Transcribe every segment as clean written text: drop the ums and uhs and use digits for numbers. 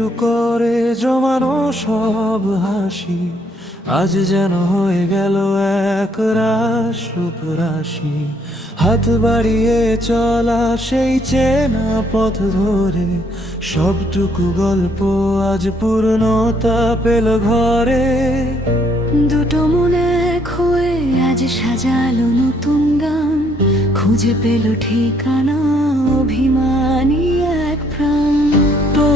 একটু করে জমানো সব হাসি আজ যেন হয়ে গেল এক রাশ রাশি। হাত বাড়িয়ে চলা সেই চেনা পথ ধরে সবটুকু গল্প আজ পূর্ণতা পেল ঘরে। দুটো মনে এক হয়ে আজ সাজালো নতুন গান, খুঁজে পেল ঠিকানা অভিমানী এক প্রাণ। তো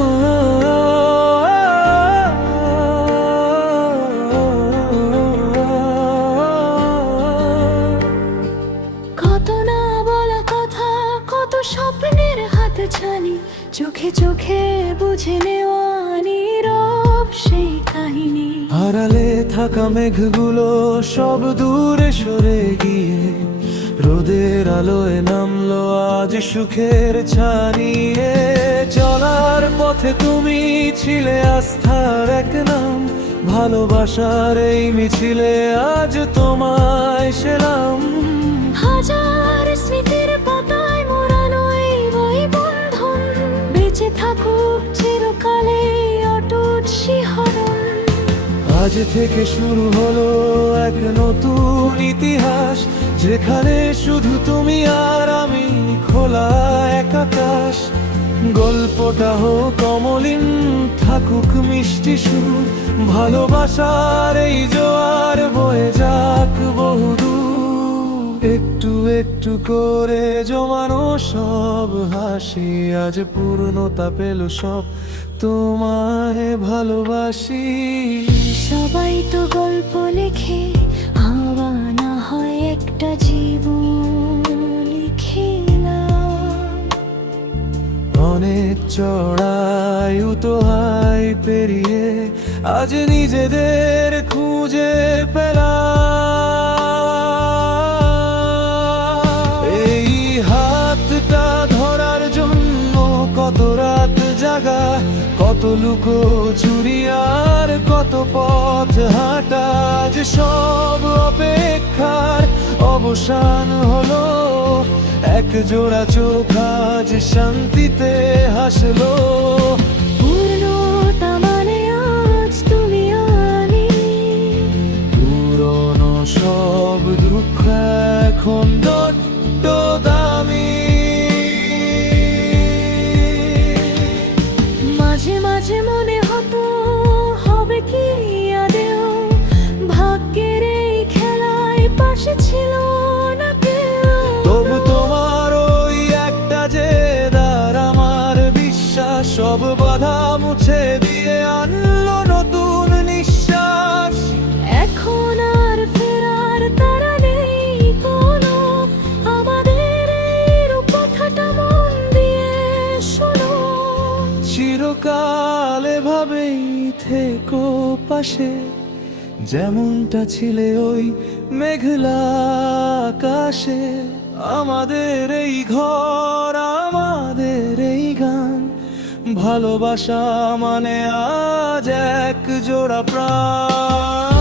কত না বলা কথা, কত স্বপ্নের হাত ছানি, চোখে চোখে বুঝে নেওয়া নীরব সেই কাহিনী। হারালে থাকা মেঘগুলো সব দূরে সরে গিয়ে রোদের আলোয় নামলো আজ সুখের ছানিয়ে। চলার পথে তুমি ছিলে আস্থার এক নাম, ভালোবাসার এই মিছিলে আজ তোমায় সেলাম। হাজার স্মৃতির পাতায় মোড়ানো এই বই বন্ধন, বেঁচে থাকুক চিরকালে অটুট শিহরণ। আজ থেকে শুরু হলো এক নতুন ইতিহাস, যেখানে শুধু তুমি আর আমি, খোলা এক আকাশ। গল্পটা হোক অমলিন, থাকুক মিষ্টি সুর, ভালোবাসার এই জোয়ার বয়ে যাক বহুদূর। একটু একটু করে জমানো সব হাসি আজ পূর্ণতা পেল সব তোমায় ভালোবাসি। সবাই তো গল্প লেখে, হাওয়া না হয় একটা জীবন লিখিলাম। অনেক চড়াই উতোহাই পেরিয়ে আজ নিজেদের খুঁজে পেলাম। এই হাতটা ধরার জন্য কত রাত জাগা, কত লুকো চুরি আর কত পথ হাঁটা। আজ সব অপেক্ষার অবসান হলো, এক জোড়া চোখ আজ শান্তিতে হাসলো। পূর্ণতা মানে আজ তুমি আমি, পুরনো সব দুঃখ এখন বড্ড দামি। মাঝে মাঝে মনে হতো হবে কি আদেও, ভাগ্যের এই খেলায় পাশে ছিল না কেউ। তবু তোমার ওই একটা জেদার আমার বিশ্বাস সব বাধা মুছে দিয়ে আনলো নতুন নিঃশ্বাস। এখন আর ফেরার তারা নেই কোনো, আমাদের এই রূপকথাটা মন দিয়ে শোনো। চিরকাল এভাবেই থেকো পাশে, যেমনটা ছিলে ওই মেঘলা আকাশে। আমাদের এই ঘর, আমাদের এই গান, ভালোবাসা মানে আজ এক জোড়া প্রাণ।